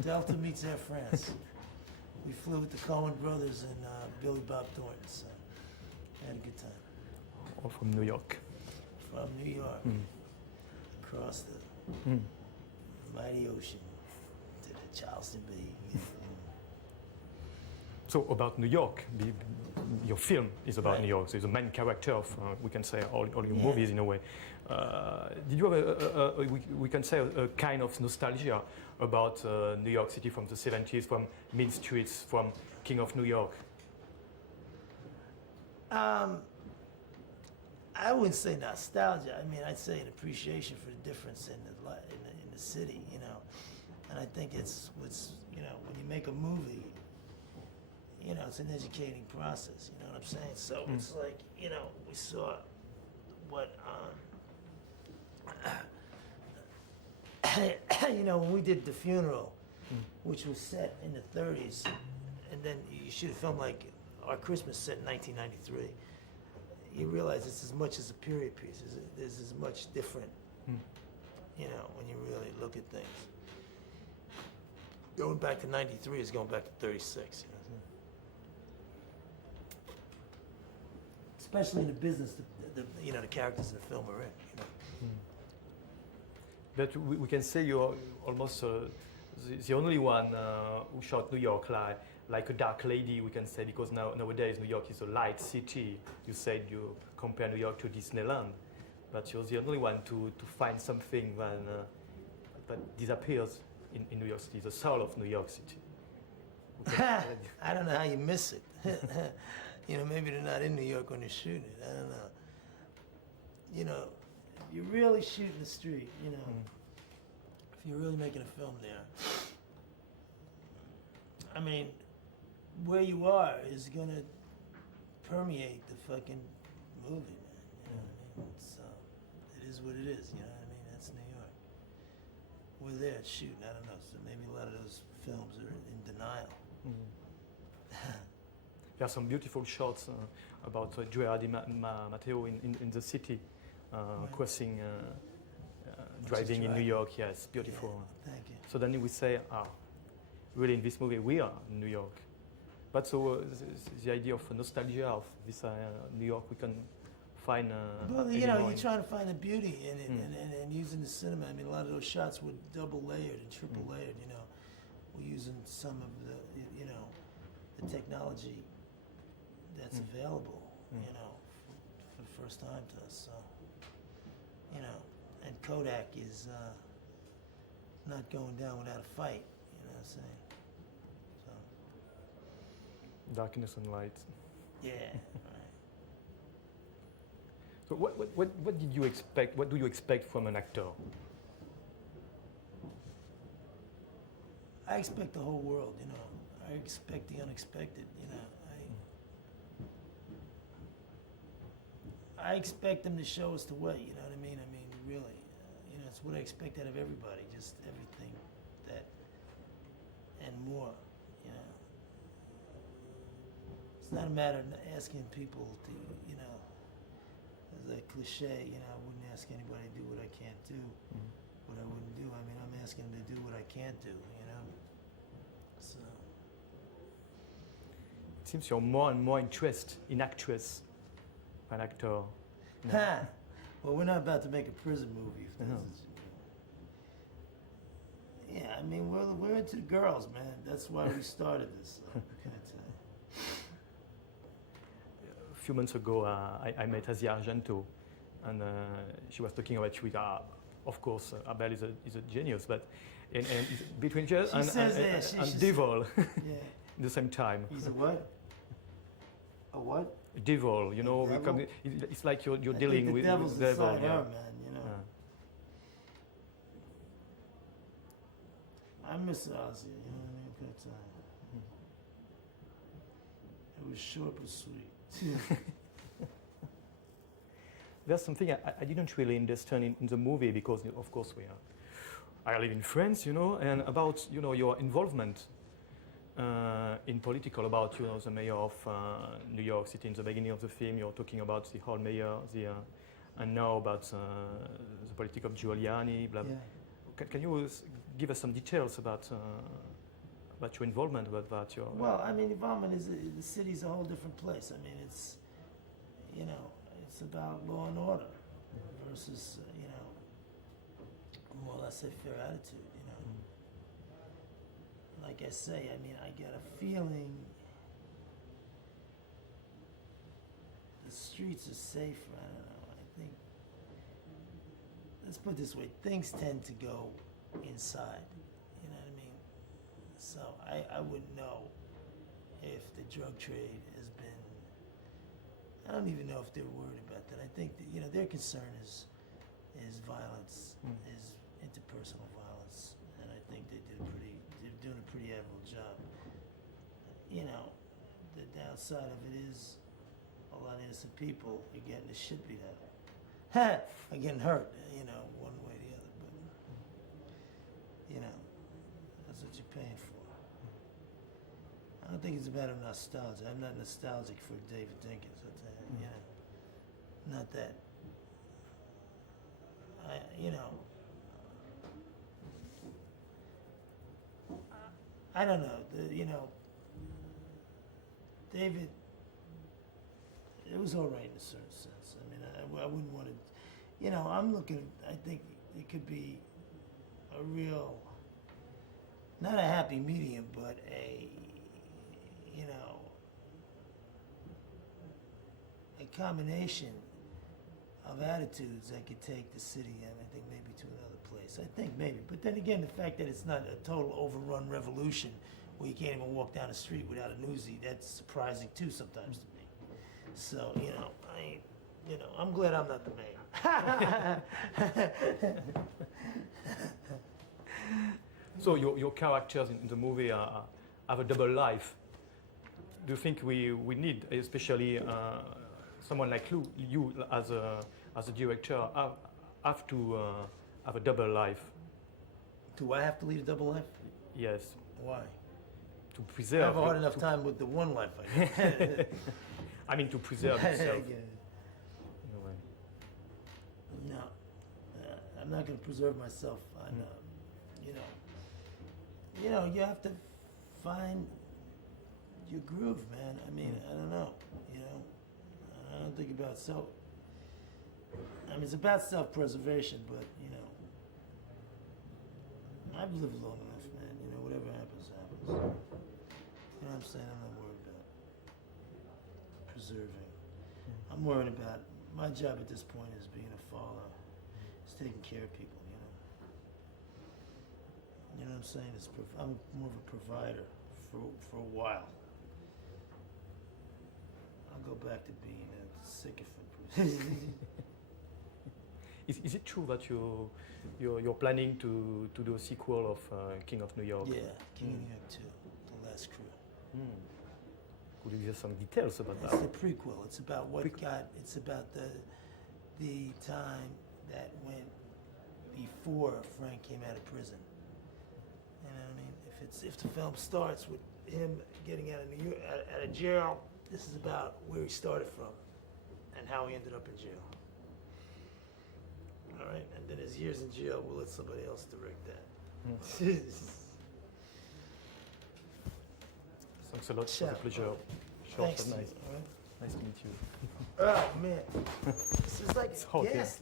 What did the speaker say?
Delta meets Air France. We flew with the Coen brothers and Billy Bob Thornton, so had a good time. Or from New York. From New York, across the mighty ocean to the Charleston Bay. So about New York, your film is about Right. New York. So it's the main character of, we can say, all your Yeah. movies in a way. Did you have we can say a kind of nostalgia about New York City from the 70s, from mean streets, from King of New York? I wouldn't say nostalgia. I mean, I'd say an appreciation for the difference in the city, you know. And I think it's what's, you know, when you make a movie, you know, it's an educating process. You know what I'm saying? So it's like, you know, we saw what, you know, when we did The Funeral, which was set in the 30s, and then you shoot a film like Our Christmas set in 1993. You realize it's as much as a period piece. There's as much different, you know, when you really look at things. Going back to 93 is going back to 36. You know? Especially in the business, you know, the characters in the film are in. You know? But we can say you're almost the only one who shot New York like a dark lady, we can say, because nowadays New York is a light city. You said you compare New York to Disneyland, but you're the only one to find something that disappears in New York City, the soul of New York City. I don't know how you miss it. You know, maybe they're not in New York when they're shooting it. I don't know. You know, if you're really shooting the street, you know, if you're really making a film there, I mean, where you are is gonna permeate the fucking movie, man. You know what I mean? So it is what it is. You know what I mean? That's New York. We're there shooting. I don't know. So maybe a lot of those films are in denial. There are some beautiful shots about Joera Di Matteo in the city, crossing, driving in New York. Yes, beautiful. Yeah, thank you. So then we say, really in this movie we are in New York. But so the idea of nostalgia of this New York we can find. Well, you know, you're trying to find the beauty in it, and using the cinema. I mean, a lot of those shots were double layered and triple layered. You know, we're using some of the, you know, the technology that's available. You know, for the first time to us. So, you know, and Kodak is not going down without a fight. You know what I'm saying? So. Darkness and light. Yeah. Right. So what did you expect? What do you expect from an actor? I expect the whole world, you know. I expect the unexpected, you know. I expect them to show us the way, you know what I mean? I mean, really, you know, it's what I expect out of everybody, just everything that, and more, you know. It's not a matter of asking people to, you know, as a cliche, you know, I wouldn't ask anybody to do what I can't do, what I wouldn't do. I mean, I'm asking them to do what I can't do, you know? So. It seems you're more and more interested in actress than actor. Ha! Well, we're not about to make a prison movie. If this is, yeah, I mean, we're into the girls, man. That's why we started this. So, what can I tell you? A few months ago, I met Asia Argento, and she was talking about you. Of course, Abel is a genius, but and between her and devil Yeah. at the same time. He's a what? A what? Devil, you know, devil? it's like you're I dealing think with the devil's devil. inside Yeah. her, man. You know. I miss Ozzy. You know what I mean? Good time. It was short but sweet. There's something I didn't really understand in the movie because, of course, I live in France, you know, and about, you know, your involvement in political, about, you know, the mayor of New York City in the beginning of the film. You're talking about the whole mayor, and now about the politics of Giuliani. Blah, blah. Yeah. can you give us some details about your involvement with that? Well, I mean, involvement is the city's a whole different place. I mean, it's, you know, it's about law and order versus, you know, more or less a fair attitude, you know. Like I say, I mean, I get a feeling the streets are safer. I don't know. I think, let's put it this way, things tend to go inside, you know what I mean? So I wouldn't know if the drug trade has been, I don't even know if they're worried about that. I think that, you know, their concern is violence, is interpersonal violence, and I think they're doing a pretty admirable job. You know, the downside of it is a lot of innocent people are getting the shit beat out of them. Are getting hurt, you know, one way or the other, but, you know, that's what you're paying for. I don't think it's a matter of nostalgia. I'm not nostalgic for David Dinkins, I'll tell you, you know. Not that. You know, I don't know. You know, David, it was all right in a certain sense. I mean, I wouldn't want to, you know, I'm looking, I think it could be a real, not a happy medium, but a, you know, a combination of attitudes that could take the city, and I think maybe to another place. I think maybe, but then again, the fact that it's not a total overrun revolution where you can't even walk down the street without a newsie, that's surprising too sometimes to me. So, you know, I'm glad I'm not the mayor. So your characters in the movie have a double life. Do you think we need, especially someone like you as a director, have to have a double life? Do I have to lead a double life? Yes. Why? To preserve. I have a hard enough time with the one life I guess. I mean, to preserve yourself. Yeah. In a way. No, I'm not going to preserve myself on, you know, you have to find your groove, man. I mean, I don't know, you know, I don't think about I mean, it's about self-preservation, but, you know, I've lived long enough, man, you know, whatever happens, happens. You know what I'm saying? I'm not worried about preserving. I'm worried about, my job at this point is being a father, is taking care of people, you know. You know what I'm saying? I'm more of a provider for a while. I'll go back to being a sycophant. Is it true that you're planning to do a sequel of King of New York? Yeah, King of New York 2, The Last Crew. Could you give us some details about It's that? the prequel. It's about it's about the time that went before Frank came out of prison. You know what I mean? If the film starts with him getting out of New York, out of jail, this is about where he started from and how he ended up in jail. All right, and then his years in jail, we'll let somebody else direct that. Thanks a lot. It was a pleasure. Short Thanks. and nice. All right. Nice to meet you. Oh man, this is like hot, yeah. gas.